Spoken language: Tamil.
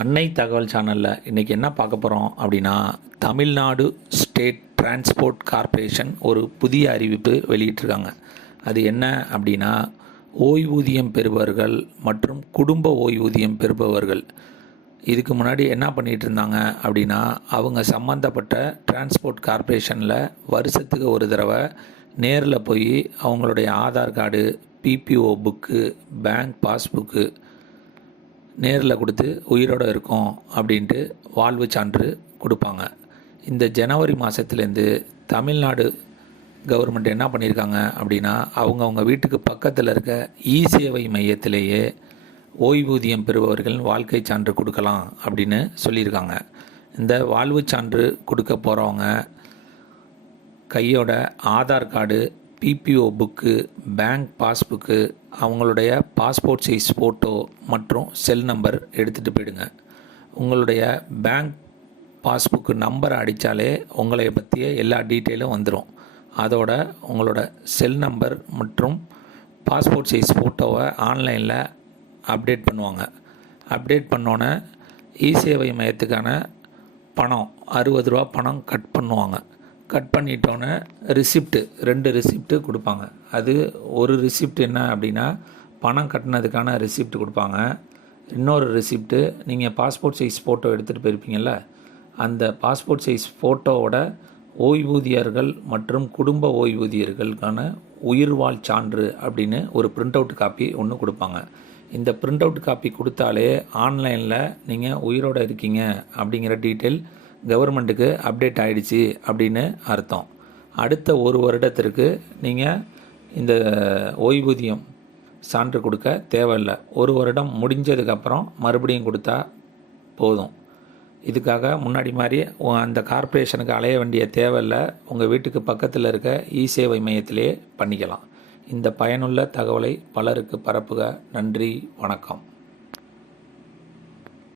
அன்னை தகவல் சேனலில் இன்றைக்கி என்ன பார்க்க போகிறோம் அப்படின்னா, தமிழ்நாடு ஸ்டேட் டிரான்ஸ்போர்ட் கார்ப்பரேஷன் ஒரு புதிய அறிவிப்பு வெளியிட்டிருக்காங்க. அது என்ன அப்படின்னா, ஓய்வூதியம் பெறுபவர்கள் மற்றும் குடும்ப ஓய்வூதியம் பெறுபவர்கள் இதுக்கு முன்னாடி என்ன பண்ணிகிட்டு இருந்தாங்க அப்படின்னா, அவங்க சம்மந்தப்பட்ட டிரான்ஸ்போர்ட் கார்ப்பரேஷனில் வருஷத்துக்கு ஒரு தடவை நேரில் போய் அவங்களுடைய Aadhaar card, PPO book, bank passbook நேரில் கொடுத்து உயிரோடு இருக்கும் அப்படின்ட்டு வாழ்வு சான்று கொடுப்பாங்க. இந்த ஜனவரி மாதத்துலேருந்து தமிழ்நாடு கவர்மெண்ட் என்ன பண்ணியிருக்காங்க அப்படின்னா, அவங்கவுங்க வீட்டுக்கு பக்கத்தில் இருக்க இ-சேவை மையத்திலேயே ஓய்வூதியம் பெறுபவர்கள் வாழ்க்கை சான்று கொடுக்கலாம் அப்படின்னு சொல்லியிருக்காங்க. இந்த வாழ்வு சான்று கொடுக்க போகிறவங்க கையோட Aadhaar card, PPO book, bank passbook, அவங்களுடைய பாஸ்போர்ட் சைஸ் ஃபோட்டோ மற்றும் செல் நம்பர் எடுத்துகிட்டு போயிடுங்க. உங்களுடைய பேங்க் பாஸ்புக்கு நம்பரை அடித்தாலே உங்களை பற்றிய எல்லா டீட்டெயிலும் வந்துடும். அதோட உங்களோட செல் நம்பர் மற்றும் பாஸ்போர்ட் சைஸ் ஃபோட்டோவை ஆன்லைனில் அப்டேட் பண்ணுவாங்க. அப்டேட் பண்ணோன்னே இ-சேவை மையத்துக்கான பணம் 60 ரூபா பணம் கட் பண்ணுவாங்க. கட் பண்ணிட்டோன்னே ரிசிப்ட்டு 2 ரிசிப்ட்டு கொடுப்பாங்க. அது ஒரு ரிசிப்ட் என்ன அப்படின்னா, பணம் கட்டினதுக்கான ரிசிப்ட் கொடுப்பாங்க. இன்னொரு ரிசிப்ட்டு நீங்கள் பாஸ்போர்ட் சைஸ் ஃபோட்டோ எடுத்துகிட்டு போயிருப்பீங்கள்ல, அந்த பாஸ்போர்ட் சைஸ் ஃபோட்டோவோட ஓய்வூதியர்கள் மற்றும் குடும்ப ஓய்வூதியர்களுக்கான உயிர்வாழ் சான்று அப்படின்னு ஒரு பிரிண்ட் அவுட் காப்பி ஒன்று கொடுப்பாங்க. இந்த பிரிண்ட் அவுட் காப்பி கொடுத்தாலே ஆன்லைனில் நீங்கள் உயிரோடு இருக்கீங்க அப்படிங்கிற டீட்டெயில் கவர்மெண்ட்டுக்கு அப்டேட் ஆகிடுச்சு அப்படின்னு அர்த்தம். அடுத்த ஒரு வருடத்திற்கு நீங்கள் இந்த ஓய்வூதியம் சான்று கொடுக்க தேவையில்லை. ஒரு வருடம் முடிஞ்சதுக்கப்புறம் மறுபடியும் கொடுத்தா போதும். இதுக்காக முன்னாடி மாதிரி அந்த கார்ப்பரேஷனுக்கு அலைய வேண்டிய தேவையில்லை. உங்கள் வீட்டுக்கு பக்கத்தில் இருக்க இ-சேவை மையத்திலே பண்ணிக்கலாம். இந்த பயனுள்ள தகவலை பலருக்கு பரப்புக. நன்றி, வணக்கம்.